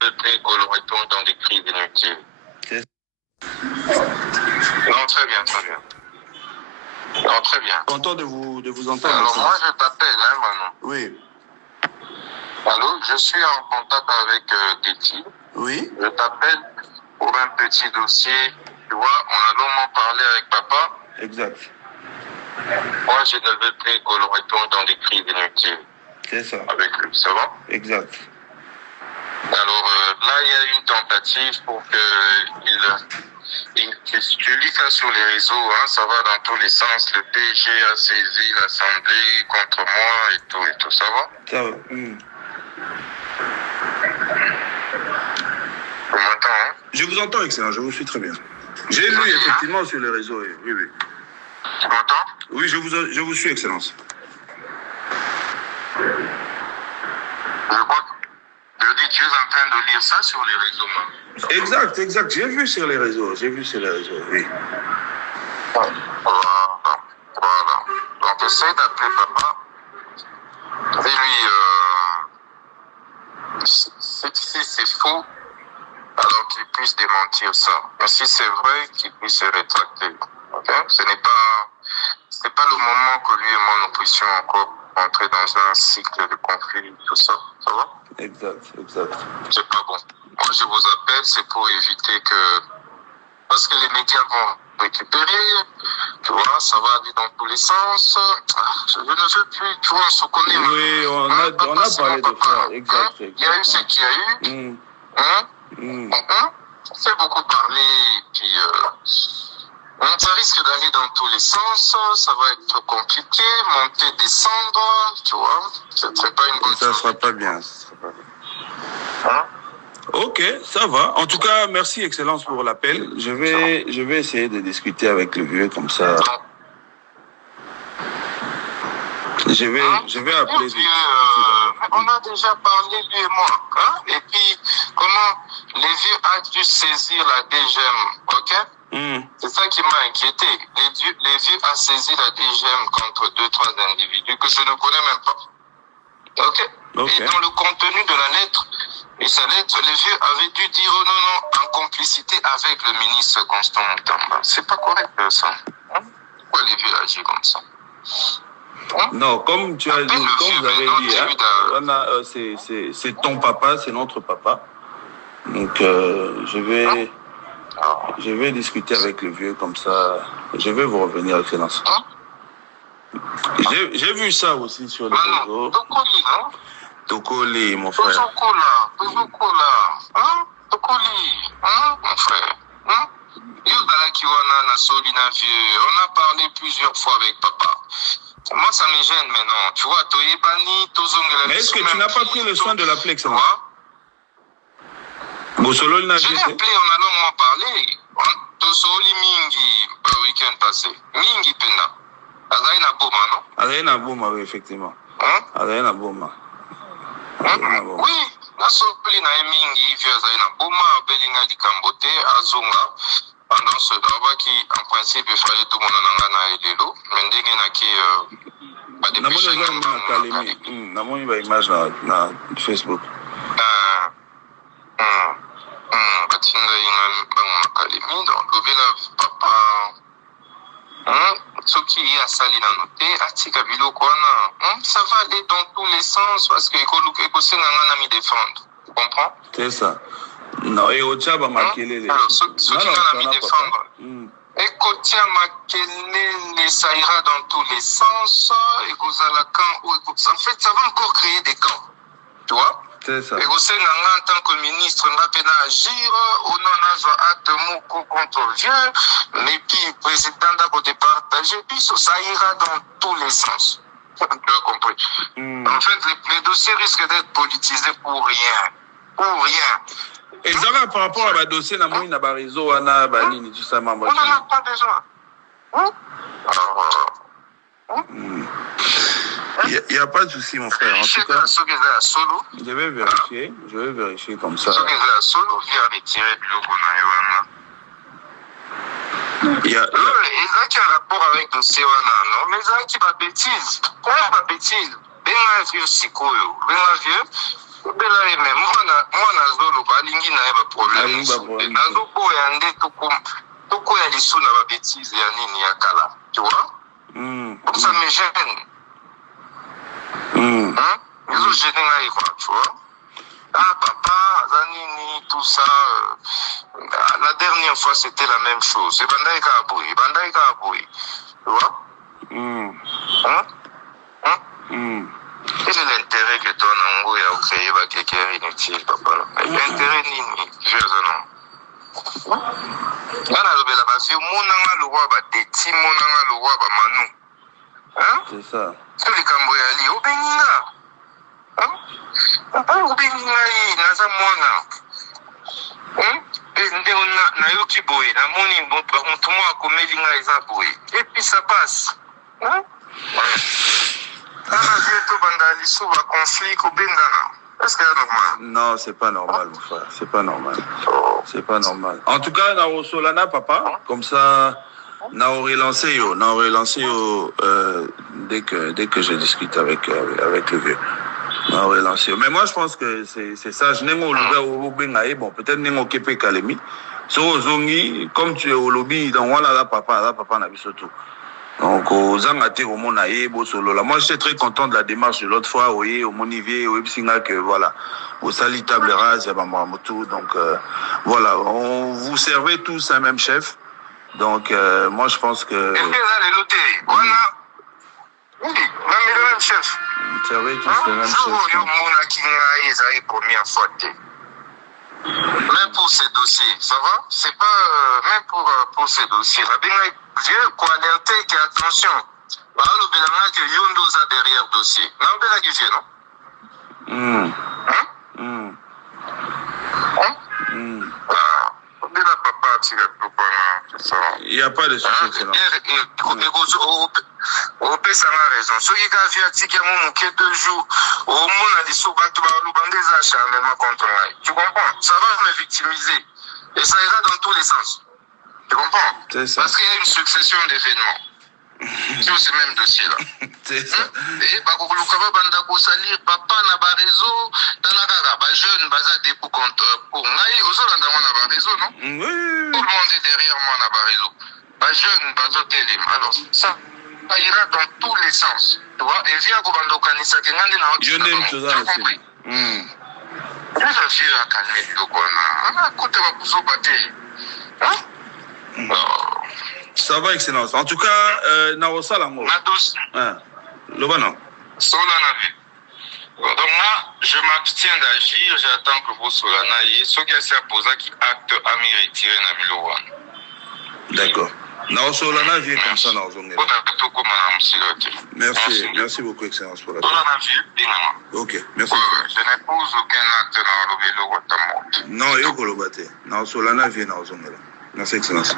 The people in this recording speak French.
qu'on retombe dans des crises inutiles. Non, très bien, très bien. Non, très bien. Content de vous entendre. Alors, moi, je t'appelle, Manon. Oui. Allô, je suis en contact avec Getty. Oui. Je t'appelle pour un petit dossier. Tu vois, on a longuement parlé avec papa. Exact. Moi, je ne veux plus qu'on retombe dans des crises inutiles. C'est ça. Avec lui, ça va? Exact. Alors, là, il y a une tentative pour qu'il publie ça sur les réseaux, hein, ça va dans tous les sens. Le PG a saisi l'Assemblée contre moi et tout, ça va? Ça va. Tu m'entends, hein? Je vous entends, excellent, je vous suis très bien. J'ai lu effectivement sur les réseaux, oui. Tu m'entends? Oui, je vous suis, excellence. Je crois que tu es en train de lire ça sur les réseaux, man. Exact. J'ai vu sur les réseaux, oui. Voilà. Donc, essaye d'appeler papa. Et lui, si c'est faux, alors qu'il puisse démentir ça. Mais si c'est vrai, qu'il puisse se rétracter. Ok? Ce n'est pas le moment que lui et moi nous puissions encore entrer dans un cycle de conflit, tout ça. Ça va? Exact. C'est pas bon. Moi, je vous appelle, c'est pour éviter que... Parce que les médias vont récupérer, tu vois, ça va aller dans tous les sens. Je ne veux plus, tu vois, on se connaît. Oui, on a parlé de ça, exact. Il y a eu ce qu'il y a eu. Ça fait beaucoup parler, et puis ça risque d'aller dans tous les sens, ça va être compliqué, monter, descendre, tu vois, ce ne serait pas une bonne chose. Ça ne sera pas bien. Ok, ça va. En tout cas, merci, Excellence, pour l'appel. Je vais essayer de discuter avec le vieux comme ça. Je vais appeler. On a déjà parlé, lui et moi. Hein? Et puis, comment les vieux a dû saisir la DGM, ok? C'est ça qui m'a inquiété. Les vieux a saisi la DGM contre 2-3 individus que je ne connais même pas. Ok? Et dans le contenu de la lettre, et sa lettre, les vieux avaient dû dire non, en complicité avec le ministre Constant Mutamba. C'est pas correct, ça. Hein? Pourquoi les vieux agissent comme ça? Non, comme tu as dit, comme vous avez dit, hein, c'est ton papa, c'est notre papa. Donc, je vais discuter avec le vieux comme ça. Je vais vous revenir, Excellence. J'ai vu ça aussi sur les réseaux. Tokoli, mon frère. Mon frère. On a parlé plusieurs fois avec papa. Moi, ça me gêne maintenant. Tu vois, mais est-ce que tu n'as pas pris le soin de l'appeler, Excellence? Je l'ai appelé, on a longuement parlé. Tosoli Mingi, le week-end passé. Mingi Pena. Azaïna Boma, non? Azaïna Boma, oui, effectivement. Azaïna Boma. Oui, nasopeli na Mingi, vieux Azaïna Boma, Belinga di Kambote, Azunga. Pendant ce débat qui, en principe, il fallait tout le monde en a lelo. Mais ndenge na ki, pas de péché. Namoni ba image na Facebook. Batinga ina makalemi, donc lobela papa. Soki ya sali na noté, atika biloko wana. Ça va aller dans tous les sens parce que ekosenga nga na mi défendre. Tu comprends? C'est ça. Non, et Ochaba Makelele. Soki nga na mi défendre. Ekotia Makelele, ça ira dans tous les sens. Ekozala camp ou en fait, ça va encore créer des camps. Tu vois? C'est ça. Et aussi, en tant que ministre, on a pu agir, on a un acte mou contre vieux, mais puis le président a côté partagé, puis ça ira dans tous les sens. Tu as compris. En fait, les dossiers risquent d'être politisés pour rien. Pour rien. Et ça, par rapport à la dossier, on a un réseau, on a un banni, tout ça, on n'en a pas besoin. Il n'y a pas de souci, mon frère. En tout cas, je vais vérifier comme ça. Il y a un rapport avec le Sewana, non? Mais il y a des bêtises. Pourquoi des bêtises? Ben vieux Sikoyo, ben vieux. obela ye me mwana azoloba alingi na ye baproblème nazoboya nde tokoya lisu na babétise ya nini ya kala tu vois donc ça me gêne ezogêne ngai quoi tu vois papa zanini tout ça la dernière fois c'était la même chose ebandaki kaka boye tu vois quel est l'intérêt que toi nango ya ocréer bakekere inutile papa l'intérêt nini jeuse non nga nalobela basi omonanga lokwa badeti monanga lokwa bamanu c'est ça so likambo yali obenginga obenginga ye naza mwana nde nayoki boye namoni motu mo akomeli nga eza boye epuis ça passe non, c'est pas normal, mon frère. C'est pas normal. C'est pas normal. En tout cas, dans Solana, papa, comme ça, on relancé dès que je discute avec le vieux. On relancé. Mais moi, je pense que c'est ça. Je n'ai pas bon, peut-être n'ai pas Kalemi. Comme tu es au lobby, dans voilà, papa n'a vu surtout. Donc, moi, j'étais très content de la démarche de l'autre fois, oui, au Monivier, au Epsinga, que voilà, au Sali Table Rase, donc, voilà, vous servez tous un même chef. Donc, moi, je pense que. Oui, même le même chef. Vous servez tous le même chef. Même pour ces dossiers, ça va? C'est pas même pour ces dossiers. Dieu, quoi alerter que attention. Le Bélanga que Yondo a derrière dossier. Non, Bélanga qui vient, non? Il n'y a pas de souci. Au pays, ça a raison. Ceux qui ont vu à Tikamon, qui est 2 jours, au monde a dit Sobatou, des acharnements contre moi. Tu comprends? Ça va me victimiser. Et ça ira dans tous les sens. Tu comprends? C'est ça. Parce qu'il y a une succession d'événements sur ce même dossier-là. C'est ça. Et salir papa na ba réseau dans la gaga ba jeune baza des pour contre pour ngai ozolanda na ba réseau non? Oui. Tout le monde est derrière moi na ba réseau. Ba jeune bazo télém. Alors ça ira dans tous les sens. Tu vois? Et vient ko bando kanisa ke ngandi na Je n'aime tout ça aussi. Je vieux à calmer le kona. Écoute ma pousso baté. Ça va, Excellence. En tout cas, Narosa Lango. Lobano. Solana vu. Donc là, je m'abstiens d'agir, j'attends que vous Solana y ce qui s'est posé qui acte à m'y retirer na Milowan. D'accord. Solana vient comme ça dans zone. Merci beaucoup, Excellence, pour la Solana vient, bien. Ok, merci. Je n'épouse aucun acte dans le vélo. Non, il y a Solana vient dans zone. Merci, Excellence.